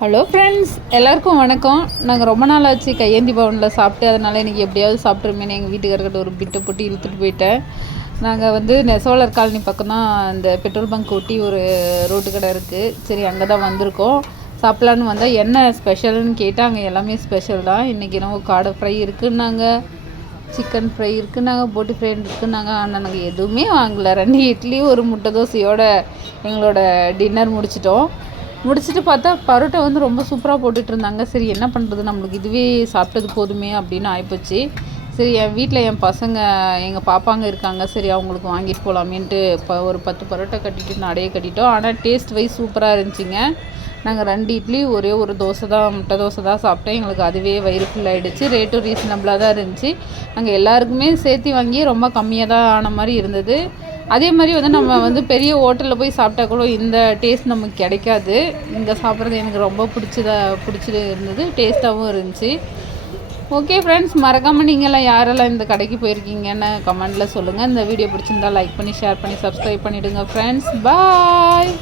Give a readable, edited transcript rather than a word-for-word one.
Hello friends, எல்லாருக்கும் வணக்கம். நாங்கள் ரொம்ப நாள் ஆச்சு கையேந்தி பவனில் சாப்பிட்டு, அதனால் இன்றைக்கி எப்படியாவது சாப்பிட்ருமேனு எங்கள் வீட்டுக்காரர்கிட்ட ஒரு பிட்டை போட்டு இழுத்துட்டு போயிட்டேன். நாங்கள் நெசவாளர் காலனி பக்கம் தான் இந்த பெட்ரோல் பங்க் ஒட்டி ஒரு ரோட்டு கடை இருக்குது. சரி, அங்கே தான் வந்திருக்கோம். சாப்பிட்லான்னு வந்தால் என்ன ஸ்பெஷல்னு கேட்டால் அங்கே எல்லாமே ஸ்பெஷல் தான். இன்றைக்கி என்ன காடை ஃப்ரை இருக்குன்னாங்க, சிக்கன் ஃப்ரை இருக்குன்னாங்க, போட்டி ஃப்ரை இருக்குன்னாங்க. ஆனால் நாங்கள் எதுவுமே வாங்கலை. 2 இட்லி ஒரு முட்டை தோசையோட எங்களோட டின்னர் முடிச்சுட்டு பார்த்தா பரோட்டா ரொம்ப சூப்பராக போட்டுட்டு இருந்தாங்க. சரி, என்ன பண்ணுறது, நம்மளுக்கு இதுவே சாப்பிட்டது போதுமே அப்படின்னு ஆகிப்போச்சு. சரி, என் வீட்டில் என் பசங்க எங்கள் பாப்பாங்க இருக்காங்க, சரி அவங்களுக்கு வாங்கிட்டு போகலாமேன்ட்டு ஒரு 10 பரோட்டா கட்டிட்டு நடையை கட்டிட்டோம். ஆனால் டேஸ்ட் வைஸ் சூப்பராக இருந்துச்சுங்க. நாங்கள் 2 இட்லி ஒரே ஒரு தோசை தான், முட்டை தோசை தான் சாப்பிட்டோம். எங்களுக்கு அதுவே வயிறு ஃபுல்லாகிடுச்சு. ரேட்டும் ரீசனபிளாக தான் இருந்துச்சு. நாங்கள் எல்லாருக்குமே சேர்த்து வாங்கி ரொம்ப கம்மியாக தான் ஆன மாதிரி இருந்தது. அதே மாதிரி நம்ம பெரிய ஹோட்டலில் போய் சாப்பிட்டா கூட இந்த டேஸ்ட் நமக்கு கிடைக்காது. இங்கே சாப்பிட்றது எனக்கு ரொம்ப பிடிச்சிட்டு இருந்தது, டேஸ்ட்டாகவும் இருந்துச்சு. ஓகே ஃப்ரெண்ட்ஸ், மறக்காமல் நீங்கள்லாம் யாரெல்லாம் இந்த கடைக்கு போயிருக்கீங்கன்னு கமெண்ட்டில் சொல்லுங்கள். இந்த வீடியோ பிடிச்சிருந்தா லைக் பண்ணி, ஷேர் பண்ணி, சப்ஸ்கிரைப் பண்ணிவிடுங்க ஃப்ரெண்ட்ஸ். பாய்.